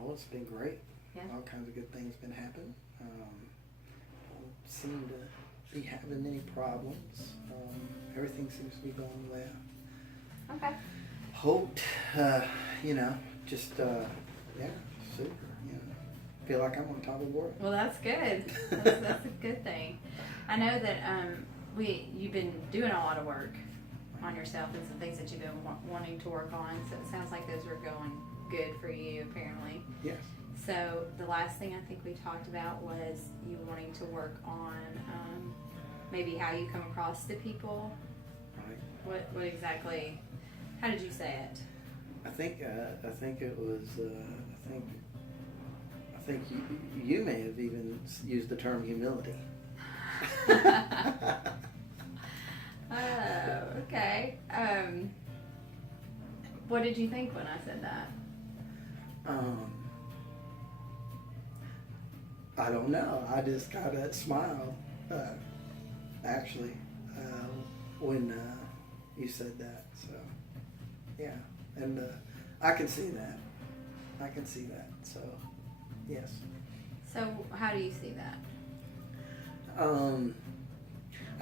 Oh, it's been great. Yeah. All kinds of good things been happening. Don't seem to be having any problems. Everything seems to be going well. Okay. Hoped, just, yeah, super, feel like I'm on top of the world. Well, that's good. That's a good thing. I know that you've been doing a lot of work on yourself and some things that you've been wanting to work on. So it sounds like those are going good for you, apparently. Yes. So the last thing I think we talked about was you wanting to work on maybe how you come across to people. Right. What exactly? How did you say it? I think it was. I think you may have even used the term humility. Oh, okay. What did you think when I said that? I don't know. I just got that smile, actually, when you said that. So, yeah. And I can see that. So, yes. So how do you see that?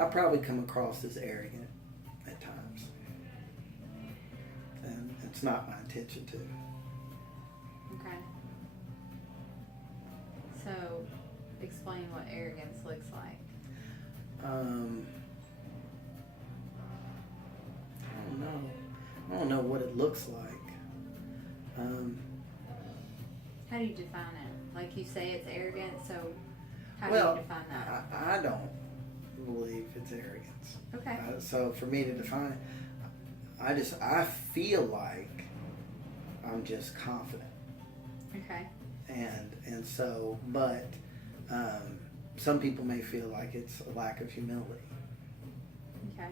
I probably come across as arrogant at times. And it's not my intention to. Okay. So explain what arrogance looks like. I don't know what it looks like. How do you define it? Like you say it's arrogant, so how Well, do you define that? I don't believe it's arrogance. Okay. So for me to define it, I feel like I'm just confident. Okay. And so, but some people may feel like it's a lack of humility. Okay.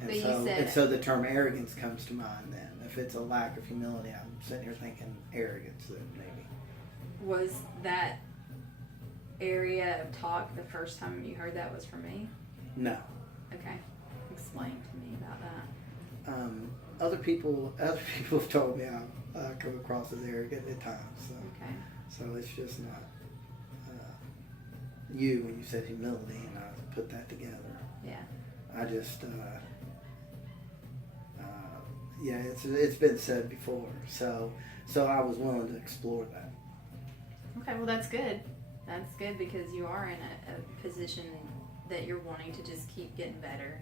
And But you so, said- and so the term arrogance comes to mind then. If it's a lack of humility, I'm sitting here thinking arrogance then maybe. Was that area of talk the first time you heard that was from me? No. Okay. Explain to me about that. Other people have told me I come across as arrogant at times. So, Okay. so it's just not you when you said humility, and I put that together. Yeah. I just, yeah, it's been said before, so I was willing to explore that. Okay, well that's good. That's good because you are in a position that you're wanting to just keep getting better,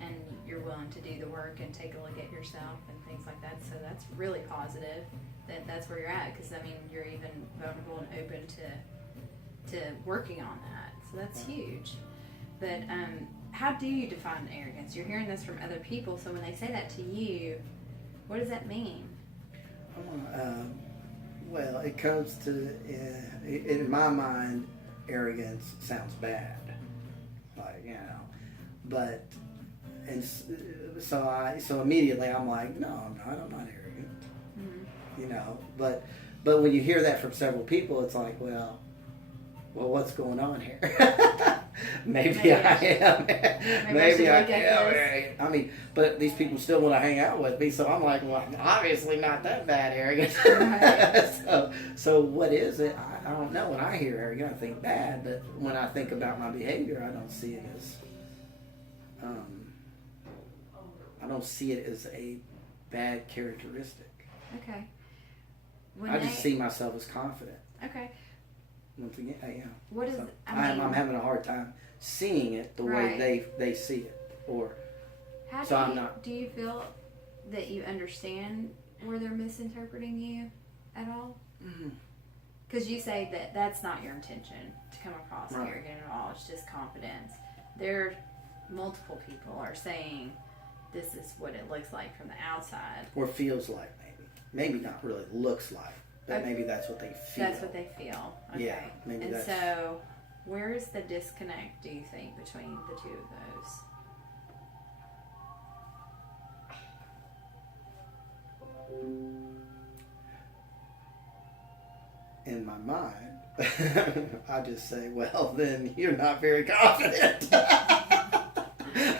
and you're willing to do the work and take a look at yourself and things like that. So that's really positive that that's where you're at, because I mean you're even vulnerable and open to working on that. So that's huge. But how do you define arrogance? You're hearing this from other people, so when they say that to you, what does that mean? Well, it comes to, in my mind, arrogance sounds bad, like, but, and so immediately I'm like, no, I'm not arrogant, Mm-hmm. but when you hear that from several people, it's like, well, what's going on here? Maybe I am. Maybe I am arrogant. I mean, but these people still want to hang out with me, so I'm like, well, I'm obviously not that bad arrogant. Right. So what is it? I don't know. When I hear arrogant, I think bad, but when I think about my behavior, I don't see it as a bad characteristic. Okay. I just see myself as confident. Okay. Once again, yeah. What is? So I'm I'm having a hard time seeing it the Right. way they see it, or How so do I'm you, not. do you feel that you understand where they're misinterpreting you at all? Because you say that that's not your intention to come across Right. arrogant at all. It's just confidence. There, multiple people are saying this is what it looks like from the outside. Or feels like maybe not really looks like, but Okay. maybe that's what they feel. That's what they feel. Okay. Yeah, maybe and that's. so, where is the disconnect, do you think, between the two of those? In my mind, I just say, well, then you're not very confident.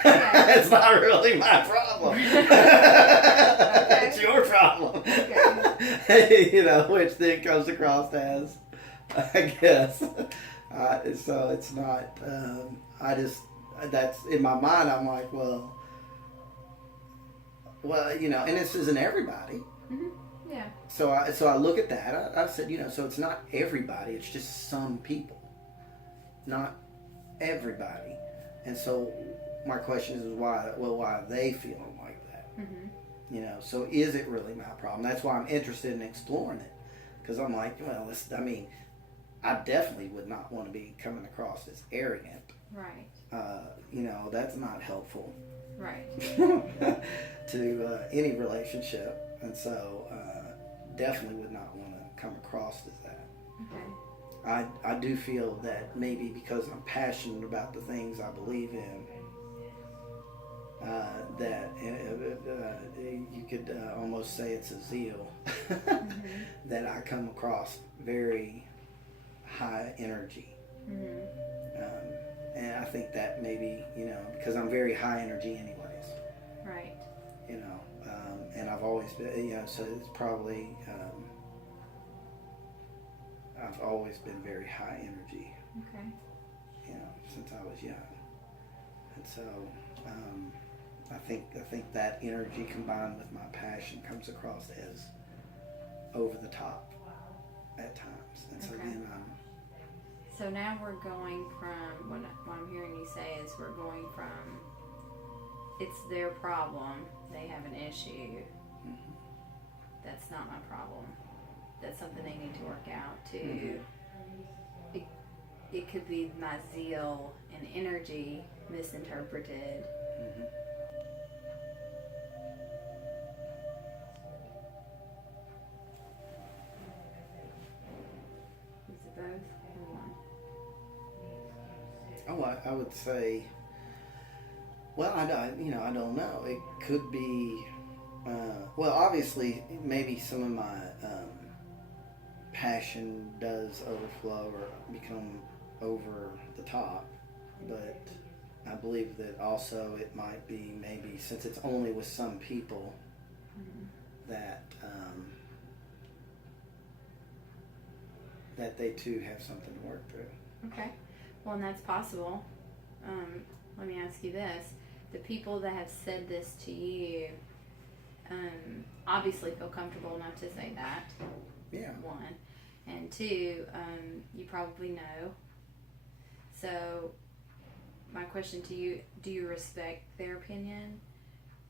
It's not really my problem. Okay. It's your problem. Okay. You know, which then comes across as, I guess. So it's not. That's in my mind. I'm like, well, you know, and this isn't everybody. Mm-hmm. Yeah. So I look at that. I said, you know, so it's not everybody. It's just some people, not everybody. And so my question is why? Well, why are they feeling like that? Mm-hmm. You know, so is it really my problem? That's why I'm interested in exploring it, because I'm like, well, I definitely would not want to be coming across as arrogant. Right. You know, that's not helpful. Right. To any relationship, and so definitely would not want to come across as that. Okay. I do feel that maybe because I'm passionate about the things I believe in, that you could almost say it's a zeal. Mm-hmm. That I come across very high energy. Mm-hmm. And I think that maybe, you know, because I'm very high energy anyways. Right. You know, and I've always been, you know, so it's probably, I've always been very high energy. Okay. You know, since I was young. And so, I think that energy combined with my passion comes across as over the top at times. And so then So now we're going from, what I'm hearing you say is we're going from it's their problem, they have an issue, mm-hmm. that's not my problem, that's something they need to work out, to Mm-hmm. it could be my zeal and energy misinterpreted. Mm-hmm. Is it both or one? Oh, I would say, well, I don't know. It could be, well, obviously, maybe some of my passion does overflow or become over the top, but I believe that also it might be maybe, since it's only with some people, that that they too have something to work through. Okay. Well, and that's possible. Let me ask you this. The people that have said this to you obviously feel comfortable enough to say that. Yeah. One. And two, you probably know. So my question to you, do you respect their opinion?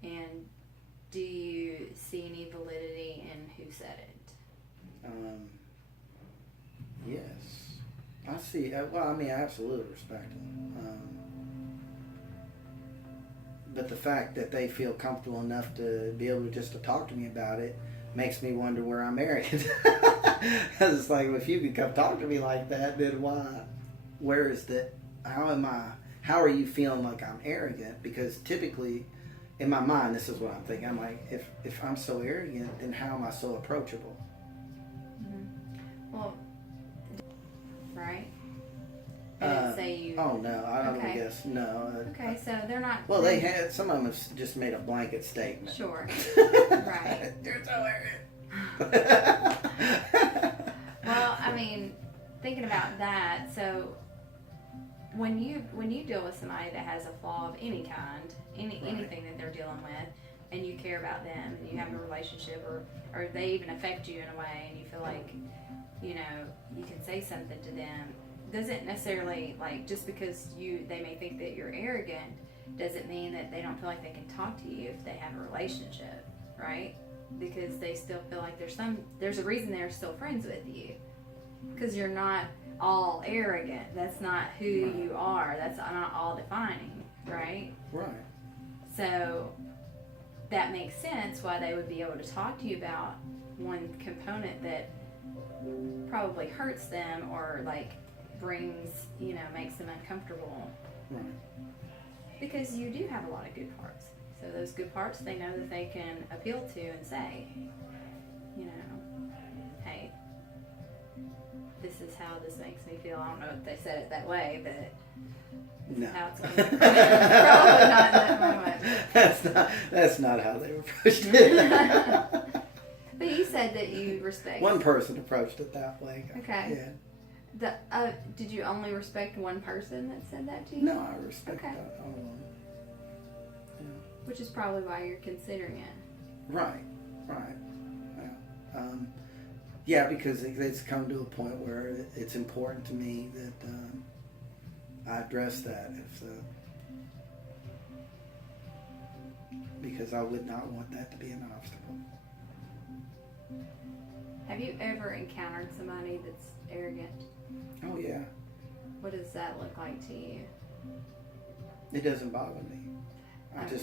And do you see any validity in who said it? Yes. I see. Well, I mean, I absolutely respect them. But the fact that they feel comfortable enough to be able to talk to me about it makes me wonder where I'm arrogant. Because it's like, well, if you could come talk to me like that, then why? Where is that? How are you feeling like I'm arrogant? Because typically, in my mind, this is what I'm thinking. I'm like, if I'm so arrogant, then how am I so approachable? Mm-hmm. Well, right? They didn't say you. Oh no, I don't Okay. guess no. Okay, so they're not. Well, they had some of them have just made a blanket statement. Sure. Right. You're so arrogant. Well, I mean, thinking about that, so when you deal with somebody that has a flaw of any kind, anything that they're dealing with, and you care about them, and you have a relationship, or they even affect you in a way, and you feel like, you know, you can say something to them, doesn't necessarily, like, just because they may think that you're arrogant, doesn't mean that they don't feel like they can talk to you if they have a relationship, right? Because they still feel like there's a reason they're still friends with you, because you're not all arrogant. That's not who you are. That's not all defining, right? Right. So that makes sense why they would be able to talk to you about one component that probably hurts them or like makes them uncomfortable. Right. Because you do have a lot of good parts. So those good parts, they know that they can appeal to and say, you know, hey, this is how this makes me feel. I don't know if they said it that way, but No. how it's going to probably not in that moment. That's not how they approached it. But you said that you respect. One person approached it that way. Okay. Yeah. Did you only respect one person that said that to you? No, I respect Okay. that. All of them. Yeah. Which is probably why you're considering it. Right. Yeah, because it's come to a point where it's important to me that I address that because I would not want that to be an obstacle. Have you ever encountered somebody that's arrogant? Oh yeah. What does that look like to you? It doesn't bother me.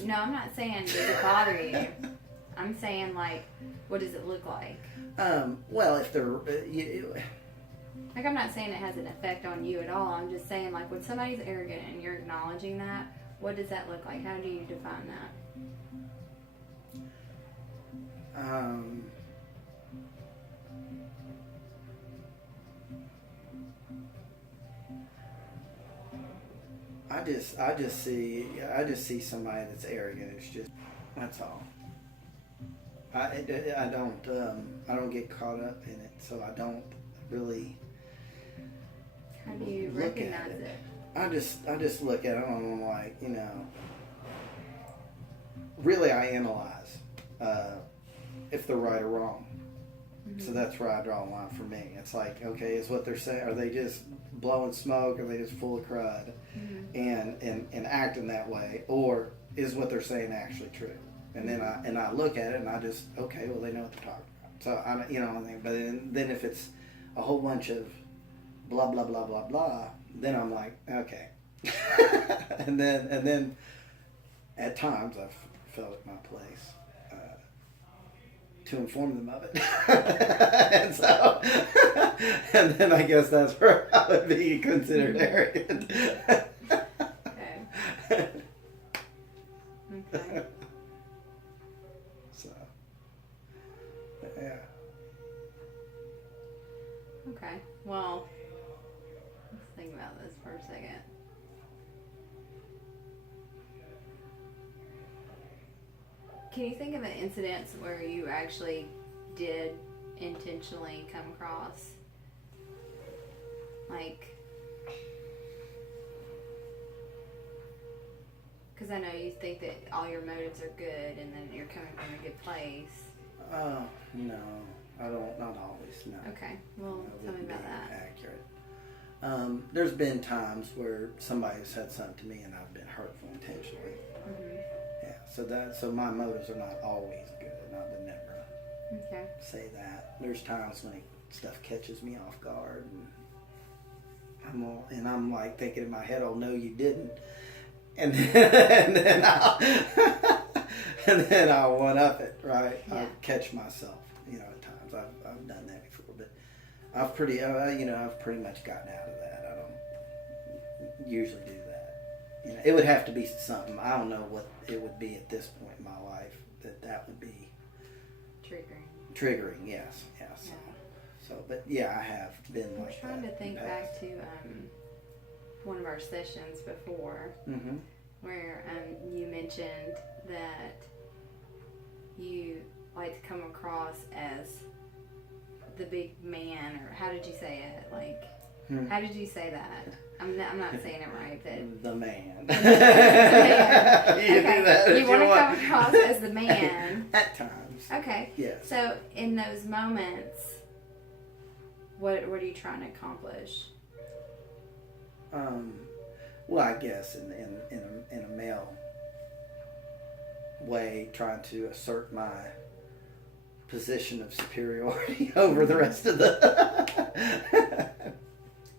No, I'm not saying does it bother you. I'm saying, like, what does it look like? Well, if they're... Like, I'm not saying it has an effect on you at all. I'm just saying, like, when somebody's arrogant and you're acknowledging that, what does that look like? How do you define that? I just see somebody that's arrogant. It's just, that's all. I don't get caught up in it, so I don't really. How do you recognize it? I just look at it and I'm like, really I analyze if they're right or wrong. Mm-hmm. So that's where I draw a line for me. It's like, okay, is what they're saying, are they just blowing smoke, are they just full of crud, mm-hmm. and acting that way, or is what they're saying actually true? And then I look at it and I just, okay, well, they know what they're talking about. So I but then if it's a whole bunch of blah blah blah blah blah, then I'm like, okay. and then at times I've felt it my place to inform them of it. And so and then I guess that's where I would be considered arrogant. Okay. Okay. So, yeah. Okay. Well, let's think about this for a second. Can you think of an incident where you actually did intentionally come across, like, because I know you think that all your motives are good and then you're coming from a good place. No, I don't. Not always. No. Okay. Well, tell me about that. Accurate. There's been times where somebody's said something to me and I've been hurtful intentionally. Mm-hmm. Yeah. So my motives are not always good. I would never say that. There's times when stuff catches me off guard and I'm like thinking in my head, oh no, you didn't. And then I'll one up it, right? Yeah. I'll catch myself, at times. I've done that before, but I've pretty much gotten out of that. I don't usually do that. It would have to be something. I don't know what it would be at this point in my life that would be triggering. Yes. Yeah. So, but yeah, I have been like that. I'm trying to think back to one of our sessions before, mm-hmm. where you mentioned that you like to come across as the big man, or how did you say it? Like, how did you say that? I'm not saying it right, but the man. The man. You do that. You want to come across as the man at times. Okay. Yes. So in those moments, what are you trying to accomplish? Well, I guess in a male way, trying to assert my position of superiority over the rest of the.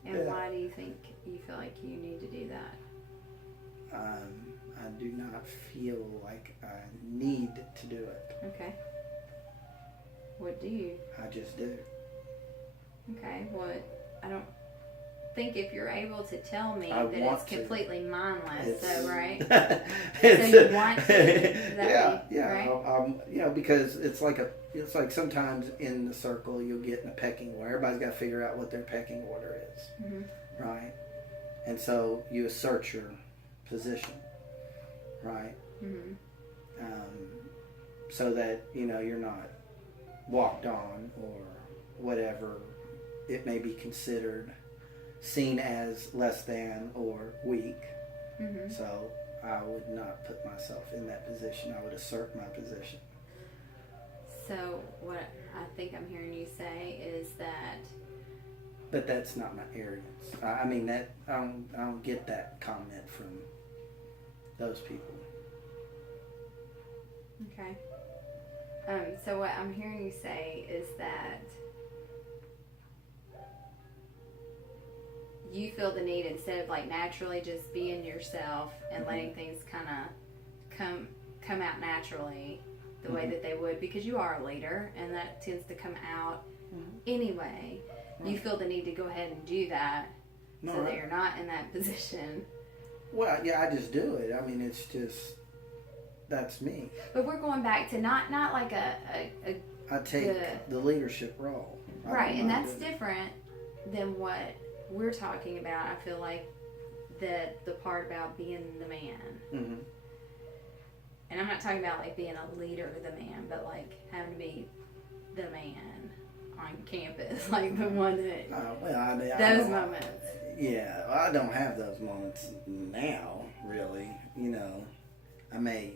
And why do you think you feel like you need to do that? I do not feel like I need to do it. Okay. What do you? I just do. Okay. I don't think if you're able to tell me that it's completely mindless, though, right? So you want to? Right? Because it's like sometimes in the circle you'll get in a pecking order. Everybody's got to figure out what their pecking order is, mm-hmm. right? And so you assert your position, right? Mm-hmm. So that you're not walked on or whatever it may be considered, seen as less than or weak. Mm-hmm. So I would not put myself in that position. I would assert my position. So what I think I'm hearing you say is that. But that's not my arrogance. I mean that I don't get that comment from those people. Okay. So what I'm hearing you say is that you feel the need, instead of like naturally just being yourself and letting things kind of come out naturally the way that they would, because you are a leader and that tends to come out anyway. You feel the need to go ahead and do that so that you're not in that position. Well, yeah, I just do it. I mean, it's just, that's me. But we're going back to not like a I take the leadership role. Right, and that's different than what we're talking about. I feel like that the part about being the man. Mm-hmm. And I'm not talking about like being a leader of the man, but like having to be the man on campus, like the one that those moments. Yeah, I don't have those moments now, really. You know, I may,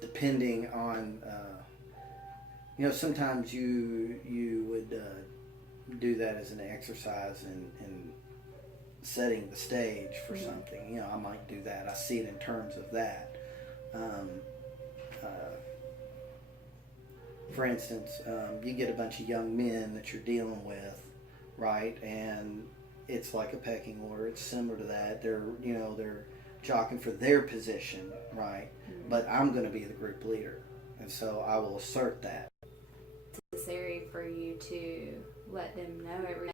depending on, you know, sometimes you would do that as an exercise in setting the stage for something. You know, I might do that. I see it in terms of that. For instance, you get a bunch of young men that you're dealing with, right? And it's like a pecking order. It's similar to that. They're jockeying for their position, right? But I'm going to be the group leader, and so I will assert that. It's necessary for you to let them know every